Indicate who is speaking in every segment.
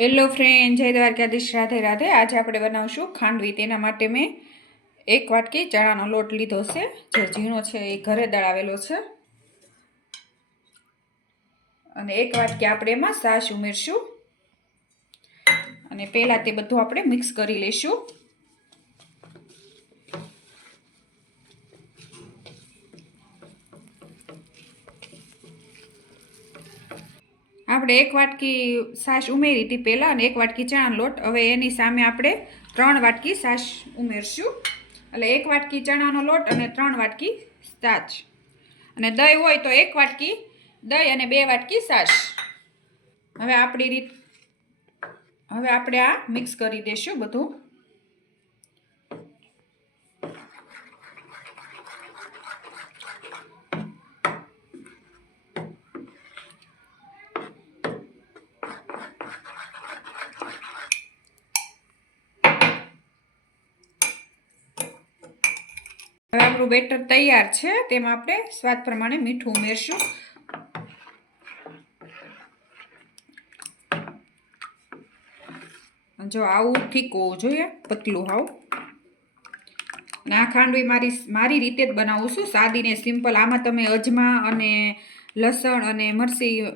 Speaker 1: Hello friend જય દ્વારકાધીશ. રાધે રાધે. આજે આપણે બનાવશું ખાંડવી. તેના માટે મેં એક વાટકી ચણાનો લોટ લીધો છે. જે ઝીણો છે, એ ઘરે દળાવેલો છે. અને એક વાટકી આપણે એમાં સાસ ઉમેરશું. અને પહેલાં તે બધું આપણે મિક્સ કરી લઈશું. આપણે એક વાટકી છાશ ઉમેરી હતી પહેલાં અને એક વાટકી ચણાનો લોટ. હવે એની સામે આપણે ત્રણ વાટકી છાશ ઉમેરશું. એટલે એક વાટકી ચણાનો લોટ અને ત્રણ વાટકી છાશ અને દહીં હોય તો એક વાટકી દહીં અને બે વાટકી છાશ હવે આપણી રીત હવે આપણે આ મિક્સ કરી દઈશું બધું. હવે આપણું બેટર તૈયાર છે. તેમાં આપણે સ્વાદ પ્રમાણે મીઠું ઉમેરશું. જો આવું ઠીક હોવું જોઈએ, પતલું હાવ. ના ખાંડવી મારી મારી રીતે જ બનાવું છું. સાદી ને સિમ્પલ. આમાં તમે અજમા અને લસણ અને મરસી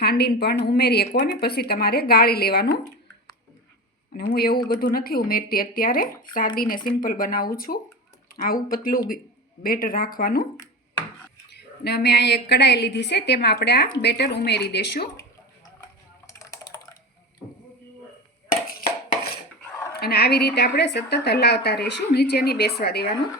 Speaker 1: ખાંડીને પણ ઉમેરી શકો ને પછી તમારે ગાળી લેવાનું. અને હું એવું બધું નથી ઉમેરતી અત્યારે. સાદી ને સિમ્પલ બનાવું છું. આવું પતલું બેટર રાખવાનું. ને અમે અહીંયા એક કડાઈ લીધી છે, તેમાં આપણે આ બેટર ઉમેરી દઈશું અને આવી રીતે આપણે સતત હલાવતા રહીશું નીચે નહીં બેસવા દેવાનું.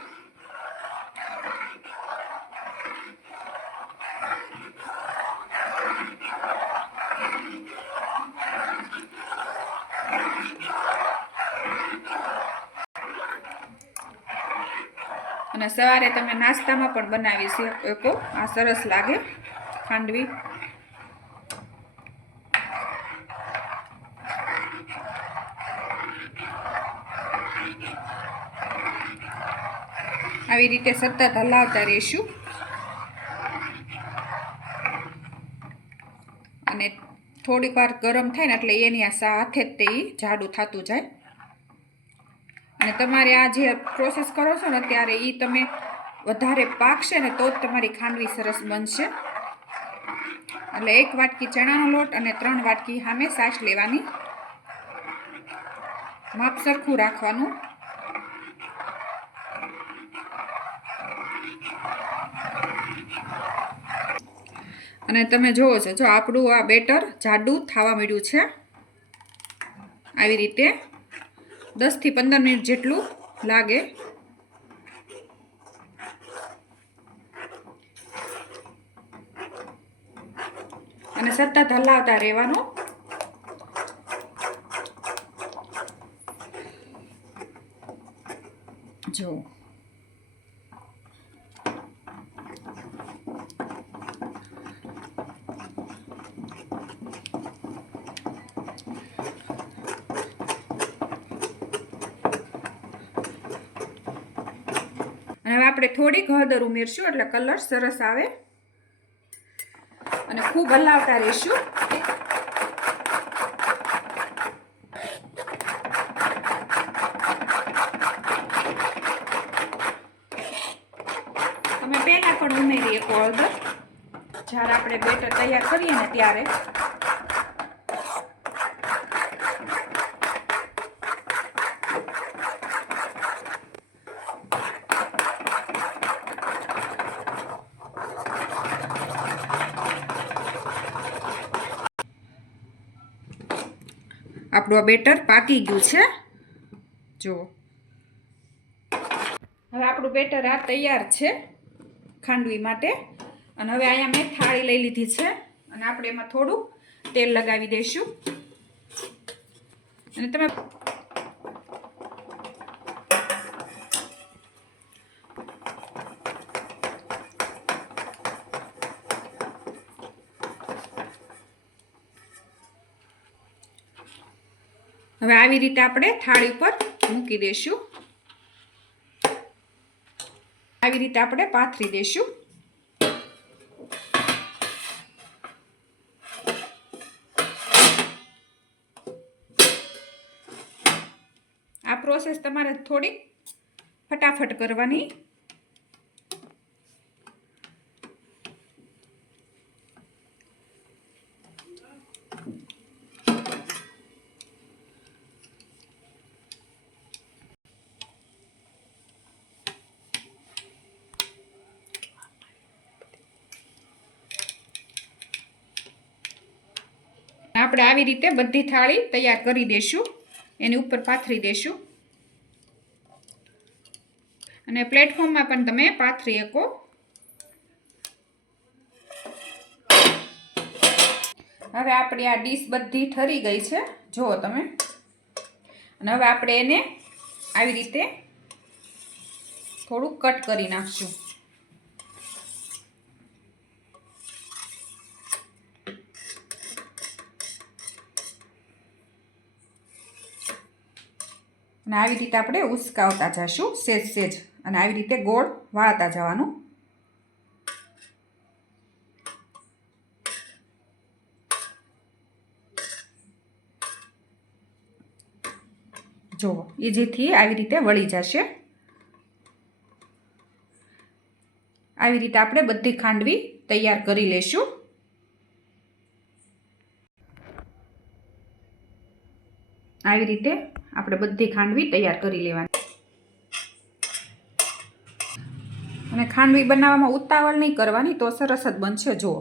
Speaker 1: અને સવારે તમે નાસ્તામાં પણ બનાવી શકો આ સરસ લાગે. ખાંડવી. આવી રીતે સતત હલાવતા રહીશું. અને થોડીક વાર ગરમ થાય ને એટલે એની આ સાથે જ તે જાડું થતું જાય. અને તમારે આ જે પ્રોસેસ કરો છો ને ત્યારે એ તમે વધારે પાકશે ને તો જ તમારી ખાંડવી સરસ બનશે. એટલે એક વાટકી ચણાનો લોટ અને ત્રણ વાટકી સામે સાસ લેવાની. માપ સરખું રાખવાનું. અને તમે જુઓ છો, જો આપણું આ બેટર જાડું થવા માંડ્યું છે. આવી રીતે દસથી પંદર મિનિટ જેટલું લાગે. અને સતત હલાવતા રહેવાનું. જો અને હવે આપણે થોડીક હળદર ઉમેરશું, એટલે કલર સરસ આવે. અને ખૂબ હલાવતા રહીશું. તમે પહેલાં પણ ઉમેરી શકો હળદર. જ્યારે આપણે બેટર તૈયાર કરીએ ને ત્યારે. આપણું આ બેટર પાકી ગયું છે. જુઓ હવે આપણું બેટર આ તૈયાર છે ખાંડવી માટે. અને હવે અહીંયા મેં થાળી લઈ લીધી છે. અને આપણે એમાં થોડું તેલ લગાવી દઈશું. અને તમે હવે આવી રીતે આપણે થાળી ઉપર મૂકી દઈશું આવી રીતે આપણે પાથરી દઈશું આ પ્રોસેસ તમારે થોડીક ફટાફટ કરવાની આપણે આવી રીતે બધી થાળી તૈયાર કરી દેશું. એની ઉપર પાથરી દેશું. અને પ્લેટફોર્મમાં પણ તમે પાથરી શકો. હવે આપણી આ ડીશ બધી ઠરી ગઈ છે. જુઓ તમે. અને હવે આપણે એને આવી રીતે થોડુંક કટ કરી નાખશું. અને આવી રીતે આપણે ઉસકાવતા જશું સેજ સેજ. અને આવી રીતે ગોળ વાળતા જવાનું. જુઓ જેથી આવી રીતે વળી જશે. આવી રીતે આપણે બધી ખાંડવી તૈયાર કરી લેશું. આવી રીતે આપણે બધી ખાંડવી તૈયાર કરી લેવાની. અને ખાંડવી બનાવવામાં ઉતાવળ નહીં કરવાની તો સરસ જ બનશે, જુઓ.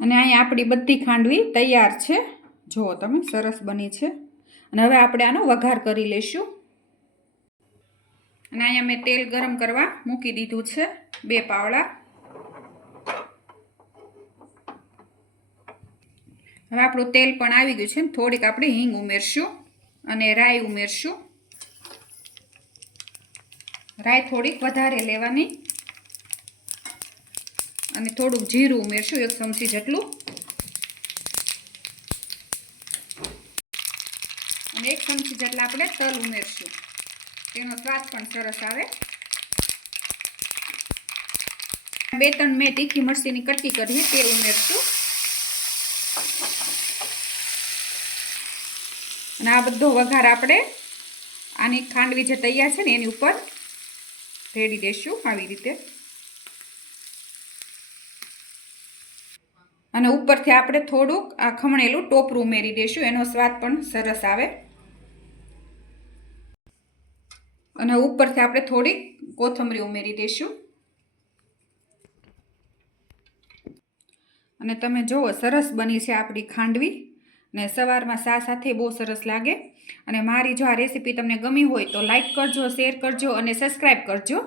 Speaker 1: અને અહીંયા આપણી બધી ખાંડવી તૈયાર છે. જુઓ તમે, સરસ બની છે. અને હવે આપણે આનો વઘાર કરી લઈશું. અને અહીંયા મેં તેલ ગરમ કરવા મૂકી દીધું છે, બે પાવડા. હવે આપણું તેલ પણ આવી ગયું છે ને, થોડીક આપણે હિંગ ઉમેરશું અને રાઈ ઉમેરશું. રાઈ થોડીક વધારે લેવાની અને થોડુંક જીરું ઉમેરશું, એક ચમચી જેટલું. અને એક ચમચી જેટલા આપણે તલ ઉમેરશું. તેનો સ્વાદ પણ સરસ આવે. બે ત્રણ મેં તીખી મરચીની કટકી કરી, તે ઉમેરશું. અને આ બધો વઘાર આપણે આની ખાંડવી જે તૈયાર છે ને એની ઉપર રેડી દેશું આવી રીતે. અને ઉપરથી આપણે થોડુંક આ ખમણેલું ટોપરું ઉમેરી દઈશું એનો સ્વાદ પણ સરસ આવે. અને ઉપરથી આપણે થોડીક કોથમરી ઉમેરી દઈશું અને તમે જુઓ, સરસ બની છે આપણી ખાંડવી. ને સવારમાં સા સાથે બહુ સરસ લાગે? અને મારી જો આ રેસીપી તમને ગમી હોય તો લાઈક કરજો શેર કરજો અને સબસ્ક્રાઈબ કરજો.